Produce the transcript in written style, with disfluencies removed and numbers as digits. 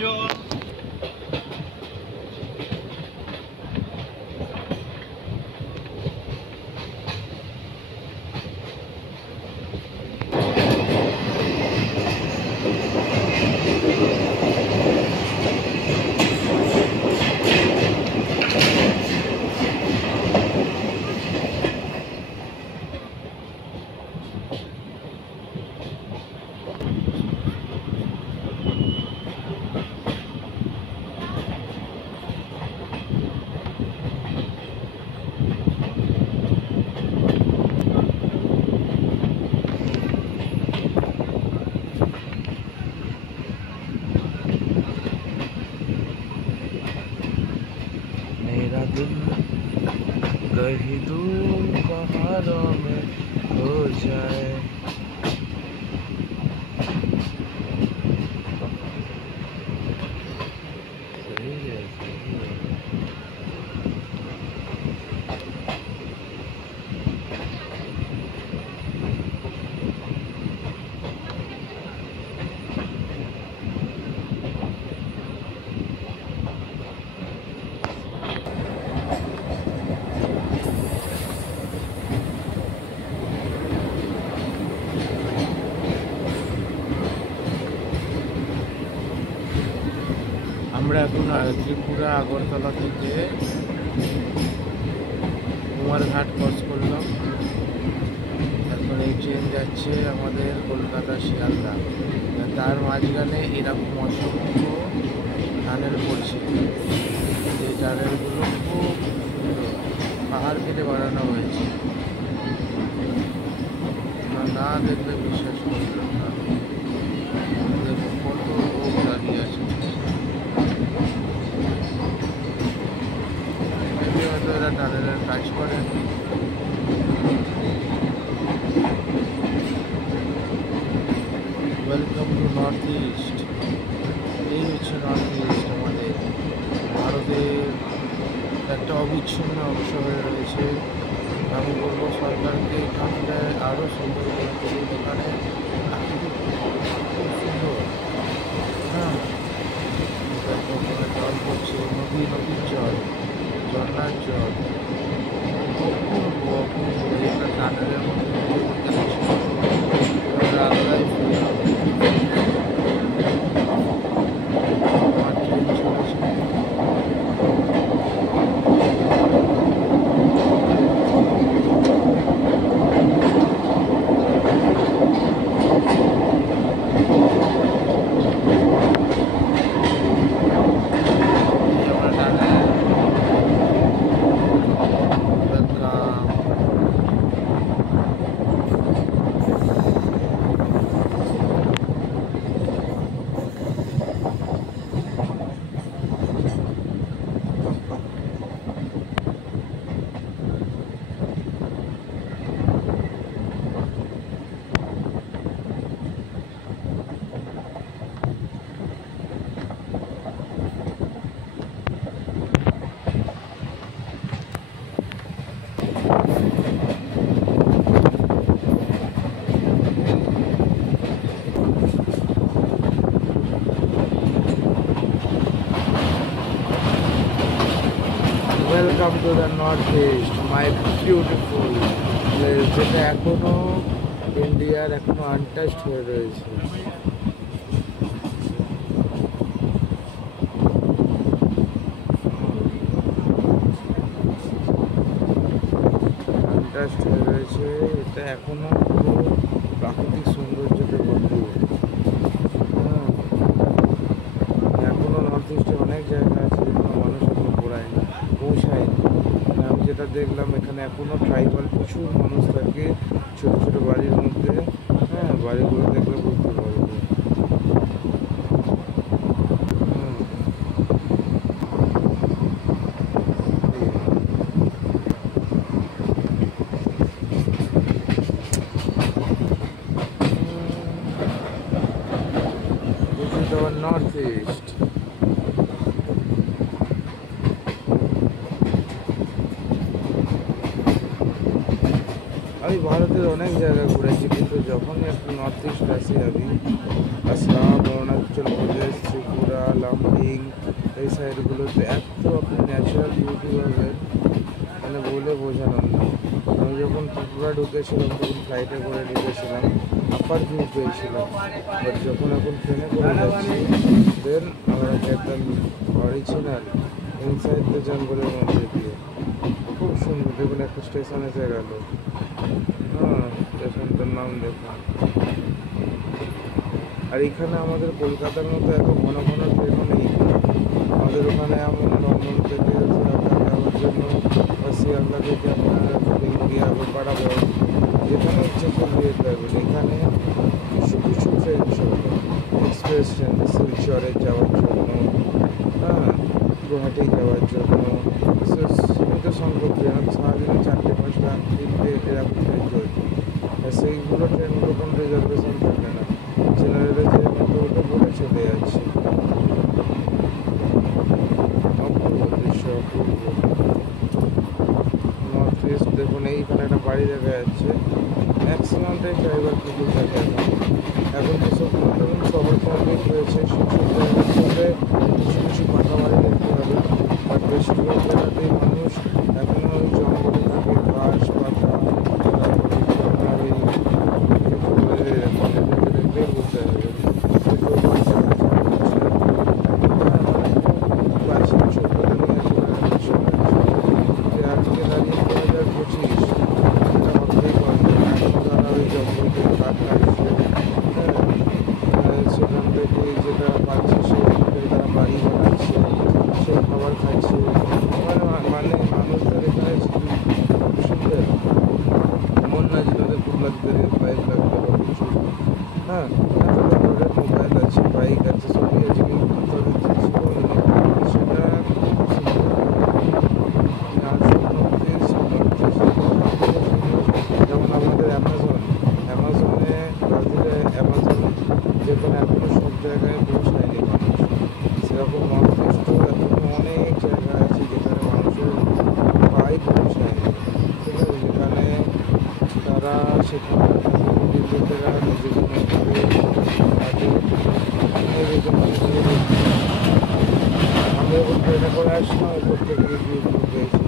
জল। मेरा दिल कहीं दूर पहाड़ों में खो जाए। सही है, सही है। আমরা এখন ত্রিপুরা আগরতলা থেকে কুমারঘাট ক্রস করলাম। এখন এই ট্রেন যাচ্ছে আমাদের কলকাতা শিয়ালদা। তার মাঝখানে এরকম অসংখ্য টানেল পড়ছে। এই টানেলগুলো খুব সুন্দর, পাহাড় কেটে বানানো হয়েছে। না দেখলে বিশ্বাস করলাম না। দেখুন কত লোক দাঁড়িয়ে আছে। হয়তো এরা টানেলের কাজ করেন। Welcome to north east. এই হচ্ছে নর্থ ইস্ট, আমাদের ভারতের একটা অবিচ্ছিন্ন অংশ হয়ে রয়েছে। আমি বলবো সরকারকে এখানটায় আরও সুন্দর করে করুন। এখানে প্রাকৃতিক খুব সুন্দর। হ্যাঁ, ওখানে জল পড়ছে, নদীর জল, ঝর্নার জল, অপূর্ব অপূর্ব। একটা টানেলের মধ্যে আলাদাই ফিল হবে। আমার ট্রেন চলেছে। Welcome to the north east, my beautiful place, যেটা এখনো ইন্ডিয়ার এখনো আনটাচড হয়ে রয়েছে। আনটাচড হয়ে রয়েছে, এটা এখনো পুরো প্রাকৃতিক সৌন্দর্যতে ভরপুর। এখনো নর্থ ইস্টে অনেক জায়গা আছে যেখানে মানুষ এখনো পৌঁছায়নি। আমি যেটা দেখলাম এখানে এখনো ট্রাইবাল প্রচুর মানুষ থাকে ছোট ছোট বাড়ির মধ্যে। হ্যাঁ, বাড়িগুলো দেখলে বুঝতে পারবে। This is our northeast. আমি ভারতের অনেক জায়গা ঘুরেছি, কিন্তু যখনই একটু নর্থ ইস্ট আসি আমি আসাম, অরুণাচল প্রদেশ, ত্রিপুরা, এই সাইডগুলোতে এত আপনি ন্যাচারাল বিউটি পাবেন, মানে বলে বোঝানোর না। আমি যখন ত্রিপুরা ঢুকেছিলাম তখন ফ্লাইটে করে ঢুকেছিলাম, আপার ভিউ পেয়েছিলাম। বাট যখন এখন ট্রেনে করে যাচ্ছি, দেন আমরা একদম অরিজিনাল ইনসাইড দ্য জঙ্গলের মধ্যে দিয়ে। খুব সুন্দর। দেখুন একটা স্টেশন এসে গেল। হ্যাঁ, স্টেশনটার নাম দেখুন। আর এখানে আমাদের কলকাতার মতো এত ঘন ঘন ট্রেনও নেই। আমাদের ওখানে এমন দমদম থেকে শিয়ালদা যাওয়ার জন্য বা শিয়ালদা থেকে আপনার ফিরিঙ্গি আগরপাড়া যেখানে ইচ্ছে চলে যেতে পারবেন। এখানে কিছু কিছু ট্রেন চলে, এক্সপ্রেস ট্রেন শিলচরে যাওয়ার জন্য, হ্যাঁ, গুয়াহাটি যাওয়ার জন্য। সীমিত সংখ্যক ট্রেন, সারাদিনে 4-5টা 3টে এরকম ট্রেন চলছে। আর সেইগুলো ট্রেনগুলো কোনো রিজার্ভেশন থাকে না, জেনারেলে যে মতো ওটা বলে চলে যাচ্ছে। অপূর্ব দৃশ্য, অপূর্ব। নর্থ ইস্ট দেখুন, এইখানে একটা বাড়ি দেখা যাচ্ছে। ম্যাক্সিমামটাই ড্রাইভার কিছু থাকে এখন তো সব ধরুন শহর কমপ্লিট হয়েছে, সেসব জায়গাগুলোতে কিছু কিছু পাকা বাড়ি দেখতে হবে। বাট বেশিরভাগ জায়গাতেই মানুষ এখনও ওই জঙ্গলে থাকে, ঘাস পাতা, আপনার এই দেখলেই বুঝতে হবে। প্রাচীন সভ্যতা নিয়ে যে আজকে দাঁড়িয়ে 2025 এটা ভাবতেই পারবে না। এখন তারা ওই জঙ্গল থেকে কাঠ কাটছে, সেখান থেকে যেটা পাচ্ছে সেখান থেকে তারা বাড়ি বানাচ্ছে, সেই খাবার খাচ্ছে। মানে মানুষদের এখানে সুবিধা এমন না যে তাদের খুব লাক্সারিয়াস বাইক লাগবে বা কিছু, হ্যাঁ, তাদের ঘরে মোবাইল আছে, বাইক আছে, সবই আছে, কিন্তু তাদের যে জীবন সেটা খুব সুন্দর। আর যেমন আমাদের অ্যামাজনে ব্রাজিলে অ্যামাজন যেখানে এখনও সব জায়গায় পৌঁছায়নি মানুষ, সেরকম নর্থ ইস্টেও এখনও অনেক জায়গা আছে যেখানে মানুষের পাই পৌঁছায়নি। ঠিক আছে, যেখানে তারা সেখানকার লোকেরা নিজেদের মধ্যে আমি যখন ট্রেনে করে আসলাম উপর থেকে ভিউ পেয়েছি।